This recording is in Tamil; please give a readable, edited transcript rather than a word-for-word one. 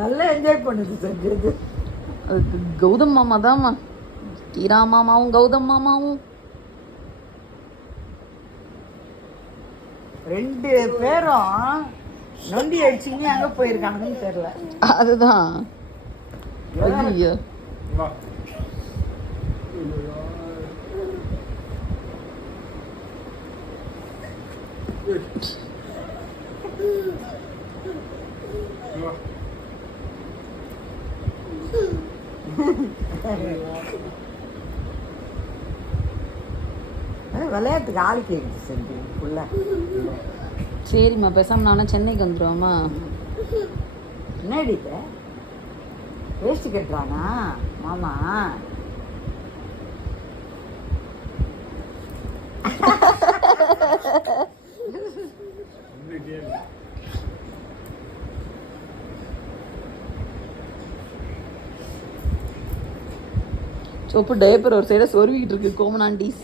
நல்லா என்ஜாய் பண்ணுது செஞ்சது. அதுக்கு கௌதம் மாமா தான்மா, கீரா மாமாவும் கௌதம் மாமாவும் 2 பேரும் நொண்டி அடிச்சுன்னு எங்கே போயிருக்காங்கன்னு தெரியல. அதுதான். ஐயோ விளையாட்டுக்கு ஆள் கேட்குது செஞ்சு ஃபுல்லாக. சரிம்மா, பேசாம நானும் சென்னைக்கு வந்துடுவோம்மா. என்னடி வேஸ்ட் கட்டுறானா மாமா? சொப்பு டைப்பர் ஒரு சைடாக சொருவிக்கிட்டு இருக்கு கோமனாண்டீஸ்.